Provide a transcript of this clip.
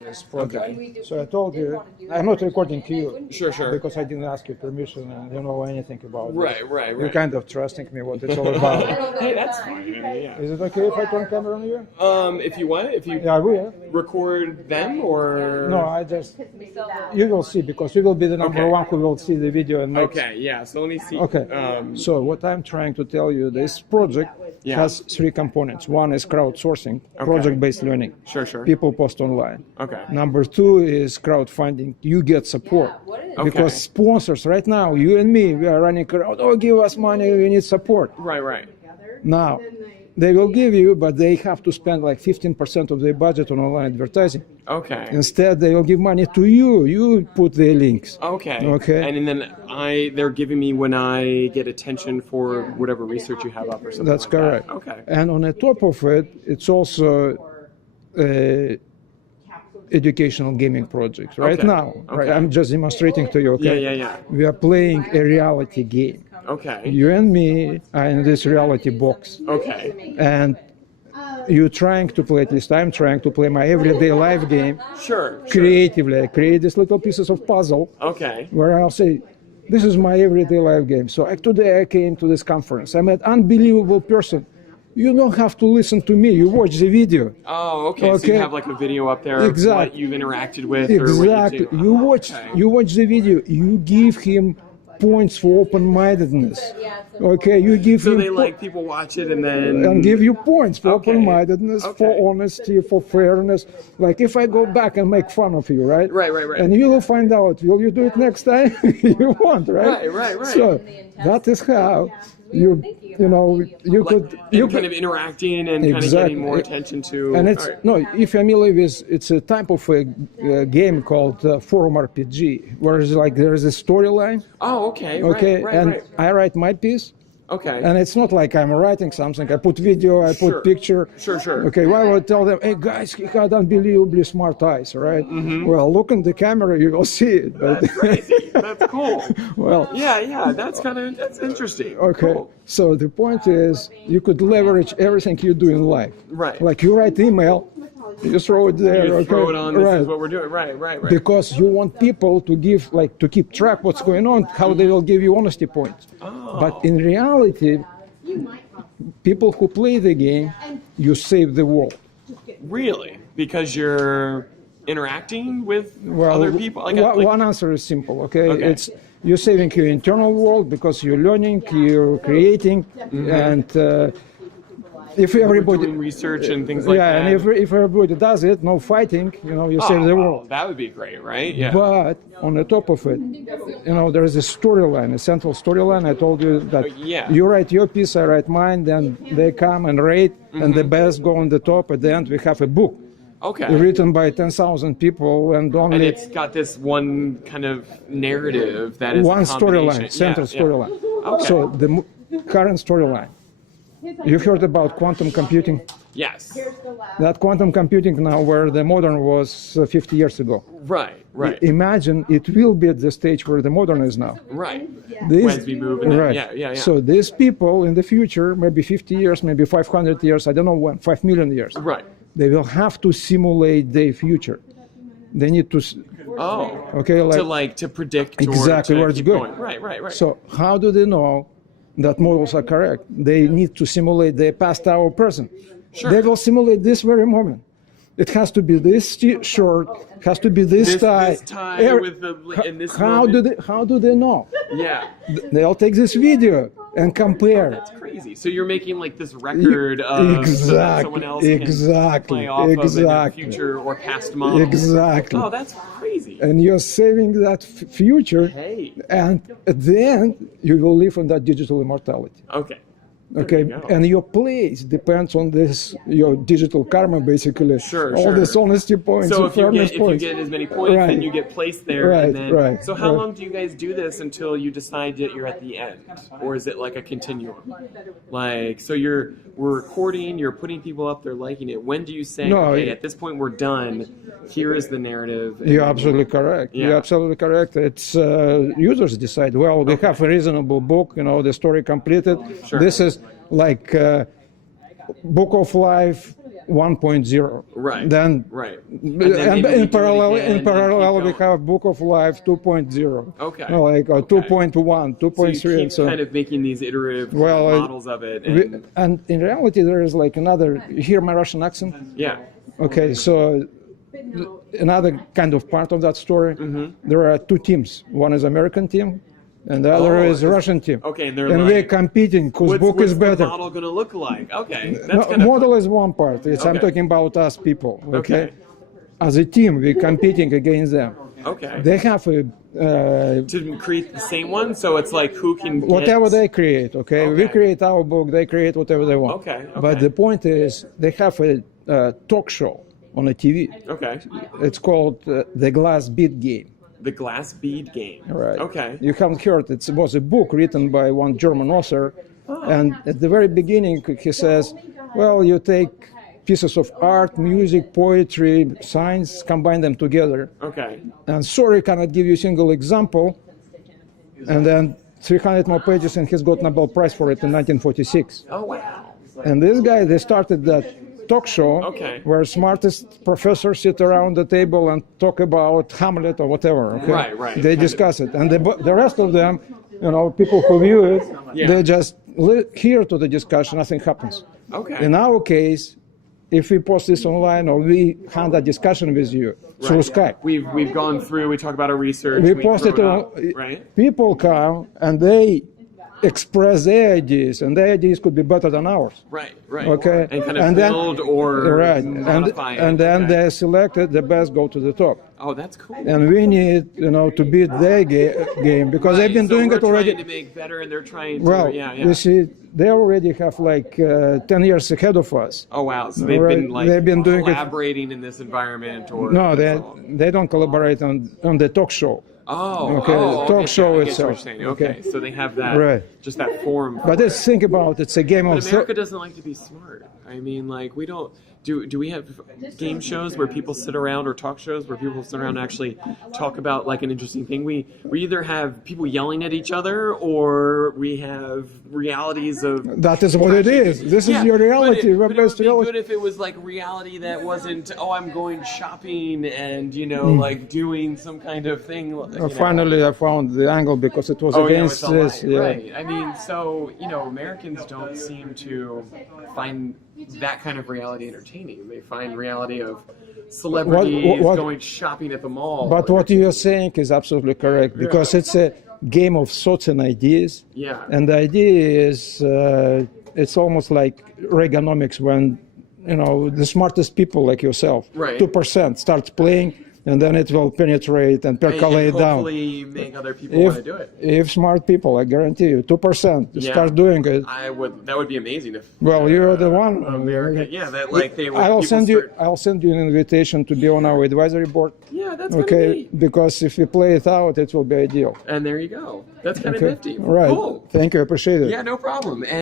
this project. Okay. So I told you, I'm not recording to you. Sure. Because I didn't ask you permission and you don't know anything about Right. this. You're kind of trusting me what it's all about. Hey, that's fine. Yeah. Is it okay if I turn camera on you? If you want, if you Yeah, I will. record them or No, you will see because you will be the number Okay. one who will see the video and make. Okay. Yeah. So let me see. Okay. So what I'm trying to tell you, this project Yeah. has three components. One is crowdsourcing, project-based learning. Sure. People post online. Okay. Number two is crowdfunding. You get support. Because sponsors, right now, you and me, we are running crowd. Oh, give us money, we need support. Right. Now, they will give you, but they have to spend like 15% of their budget on online advertising. Okay. Instead, they will give money to you. You put the links. Okay. Okay. And then they're giving me when I get attention for whatever research you have up or something. That's like correct. That. Okay. And on the top of it, it's also educational gaming project. Right Okay. now, right? Okay. I'm just demonstrating to you. Okay. Yeah. We are playing a reality game. Okay. You and me are in this reality box. Okay. And you're trying to play, at least I'm trying to play my everyday life game Sure. creatively. I create these little pieces of puzzle Okay. where I'll say, this is my everyday life game. So today I came to this conference. I met an unbelievable person. You don't have to listen to me. You watch the video. Oh, okay. So you have like a video up there Exactly. of what you've interacted with Exactly. or what you do. You watch the video. You give him points for open-mindedness. Okay, you give So him they like people watch it and then and give you points for Okay. open-mindedness, Okay. for honesty, for fairness. Like if I go back and make fun of you, right? Right. And you will find out, will you do it next time? You won't, right? Right. So that is how you could kind of interacting and kind of getting more attention to. and it's all right. no, if familiar with, it's a type of a game called forum RPG, where it's like there is a storyline. Oh, okay. Okay, Right. I write my piece. Okay. And it's not like I'm writing something. I put video, I put Sure. picture. Sure. Okay, why would I tell them, hey guys, he had unbelievably smart eyes, right? Well, look in the camera, you will see it. But That's crazy. That's cool. well, Yeah. That's interesting. okay. Cool. So the point is, you could leverage everything you do in life. Right. Like you write email, you throw it there. You okay? throw it on. This right. is what we're doing. Right. Because you want people to give, like, to keep track what's going on, how they will give you honesty points. Oh. But in reality, people who play the game, you save the world. Really? Because you're interacting with Well, other people? one answer is simple, okay? Okay. It's you're saving your internal world because you're learning, you're creating, and if we're everybody doing research and things like that. and if everybody does it, no fighting, you save the world. That would be great, right? Yeah. But on the top of it, there is a storyline, a central storyline. I told you that yeah. you write your piece, I write mine, then they come and rate, and the best go on the top. At the end, we have a book Okay. written by 10,000 people, and only And it's got this one kind of narrative that is one a combination. storyline, central Yeah. storyline. Okay. So the current storyline. You've heard about quantum computing? Yes. That quantum computing now, where the modern was 50 years ago. Right. Imagine it will be at the stage where the modern is now. Right. These- As we move in it. right. Yeah. So these people in the future, maybe 50 years, maybe 500 years, I don't know when, 5 million years, Right. they will have to simulate their future. They need to, Oh. okay, To predict exactly or to where it's keep going. Right. So how do they know that models are correct? They need to simulate the past hour present. Sure. They will simulate this very moment. It has to be this shirt, has to be this tie. This tie with in this how do they know? Yeah. They'll take this video and compare. That's crazy. So you're making like this record of so that someone else can play off of in the future or past model. Exactly. Oh, that's crazy. And you're saving that future, Hey. and at the end, you will live on that digital immortality. Okay. Okay, you go. and your place depends on this, your digital karma, basically. Sure. All these honesty points, So and if you fairness get points. as many points, Right. then you get placed there. Right, And then, right, So how right. long do you guys do this until you decide that you're at the end, or is it like a continuum? Like, so we're recording, you're putting people up, they're liking it. When do you say, No, okay, at this point we're done. Here is the narrative. and You're then- absolutely correct. Yeah. You're absolutely correct. It's users decide. Well, we have a reasonable book. The story completed. Sure. This is like book of life 1.0. Right. Then, Right. and then maybe we do in it parallel, again in and parallel, keep we going. have Book of Life 2.0. Okay. Like Okay. 2.1, So 2.3, you and keep so. kind of making these iterative Well, models of it. And, And in reality, there is like another. You hear my Russian accent? yeah. Okay, so another kind of part of that story. There are two teams. One is American team, and the other Oh, is Russian team. Okay, and they're And like, we're competing whose book what's is better. the model going to look like? Okay, that's No, kind of model is one part. I'm Okay. talking about us people. Okay? Okay. As a team, we're competing against them. okay. They have a To create the same one, so it's like who can get, whatever they create. Okay? We Okay. create our book. They create whatever they want. Okay, But okay. the point is, they have a talk show on a TV. Okay, It's called the Glass Bead Game. the glass bead game. Right. Okay. You haven't heard it. It was a book written by one German author. And at the very beginning, he says, well, you take pieces of art, music, poetry, science, combine them together. Okay. And sorry, cannot give you a single example. And then 300 more pages, and he's got Nobel Prize for it in 1946. Oh wow. And this guy, they started that talk show Okay. where smartest professors sit around the table and talk about Hamlet or whatever. Okay? Right, They kind discuss it, and the rest of them, people who view it, Yeah. they just hear to the discussion. Nothing happens. Okay. In our case, if we post this online or we have that discussion with you through Skype, We've gone through. We talk about our research. we throw post it it on. up, right. People come and they express their ideas, and their ideas could be better than ours. Right. Right. Okay, And kind of build or right, modify and it. then Okay. they selected the best go to the top. Oh, that's cool. And we need, to beat their game because they've been so doing we're it already. trying to make better, and they're trying to. Well, yeah. you see, they already have like 10 years ahead of us. Oh wow! So they've Right, been like they've been doing it- collaborating in this environment, or No, they don't collaborate on the talk show. Oh, Okay, oh, talk okay, show I get what itself. you're saying. Okay, Okay. so they have that, Right. just that form. But for let's it. think about it's a game But of. America doesn't like to be smart. I mean, like we don't. Do we have game shows where people sit around, or talk shows where people sit around and actually talk about like an interesting thing? We either have people yelling at each other, or we have realities of. That is what it is. This is your reality, But it would web-based be reality. good if it was like reality that wasn't. Oh, I'm going shopping and like doing some kind of thing. You know. Finally, I found the angle because it was Oh, against yeah, this. it's right. I mean, so Americans don't seem to find that kind of reality entertaining. They find reality of celebrities what- going shopping at the mall. But what you are saying is absolutely correct because it's a game of thoughts and ideas. Yeah. And the idea is it's almost like Reaganomics when the smartest people like yourself, Right. 2% starts playing, and then it will penetrate and percolate and down. hopefully make other people want to do it. If smart people, I guarantee you, 2% Yeah. start doing it. That would be amazing if. Well, you're the one. America, yeah, that like they would. I'll people send you. start- I'll send you an invitation to be on our advisory board. Yeah, that's kind of Okay, neat. because if we play it out, it will be ideal. And there you go. That's kind of Okay, nifty. right. Cool. Thank you. I appreciate it. Yeah, no problem. And